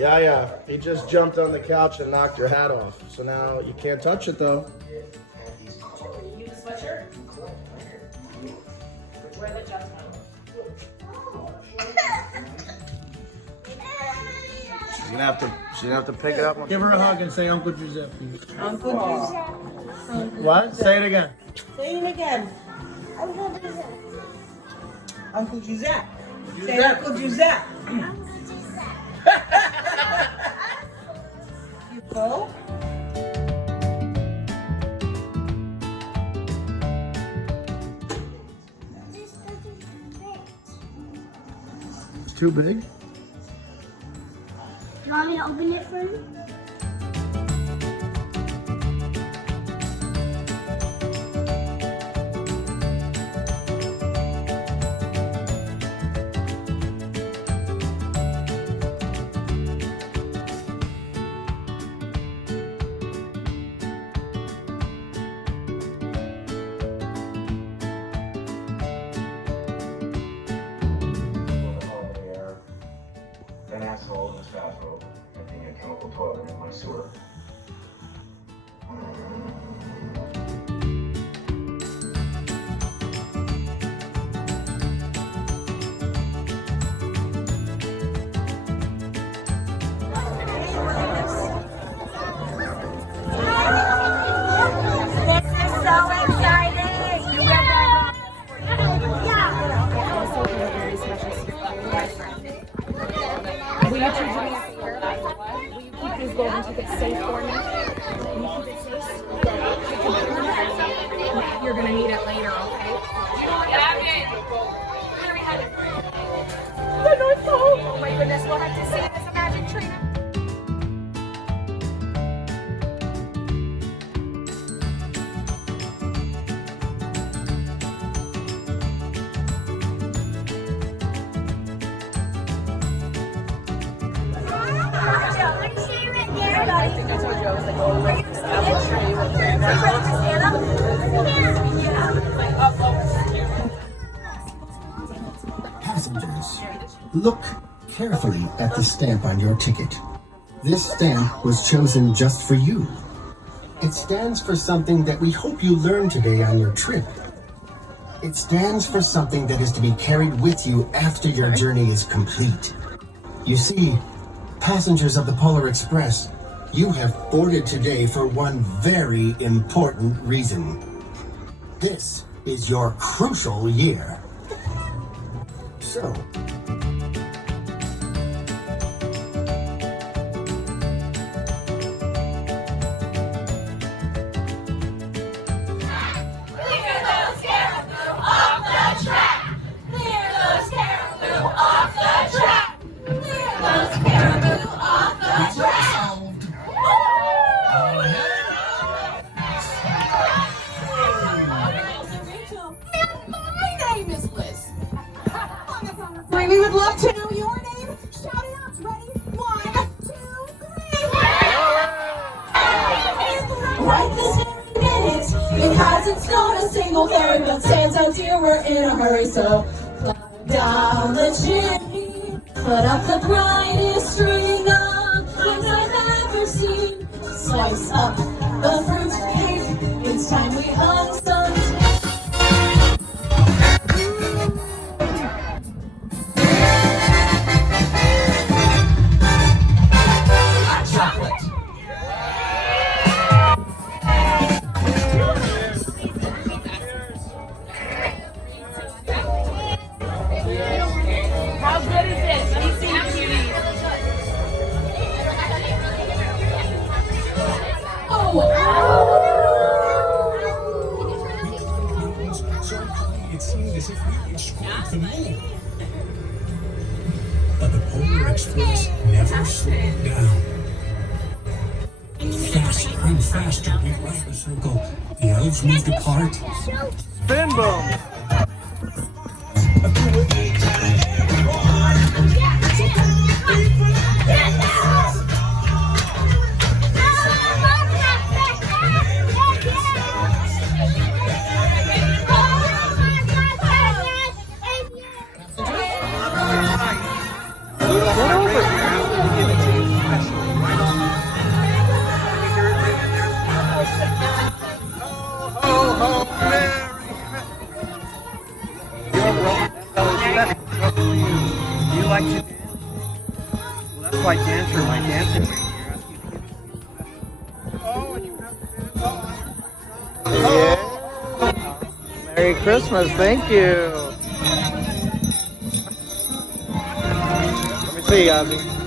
Yeah. He just jumped on the couch and knocked your hat off. So now you can't touch it though. You the sweatshirt? Wear the just She's gonna have to pick it up. Give her a hug and say Uncle Giuseppe. Uncle Giuseppe. What? Say it again. Say it again. Uncle Giuseppe. Uncle Giuseppe. Say Uncle Giuseppe. You go. This doesn't fit. It's too big. You want me to open it for you? An asshole in his bathrobe, emptying a chemical toilet in my sewer. Will you two do me a favor? Will you keep these golden tickets safe for me? Can you keep it safe? You're gonna need it later, okay? Where are we headed? The North Pole! Oh my goodness, we'll have to see this Imagine tree. Passengers, look carefully at the stamp on your ticket. This stamp was chosen just for you. It stands for something that we hope you learn today on your trip. It stands for something that is to be carried with you after your journey is complete. You see, passengers of the Polar Express, you have boarded today for one very important reason. This is your crucial year. So, We would love to know your name. Shout it out. Ready? 1, 2, 3. Right this very minute, it hasn't snowed a single day, but Santa's here, we're in a hurry, so climb down the chimney, put up the brightest string of things I've ever seen. Slice up the fruit cake, it's time we hung some. How good is this? Let me see the cuties. It seemed as if we would strike the moon. But the Polar Express never slowed down. Faster and faster we left the circle. The elves moved apart. Spin boom. Get over here. you dance? Well, that's why dancer, my dancing ring. Yeah. Merry Christmas, thank you. Let me see, Ozzy.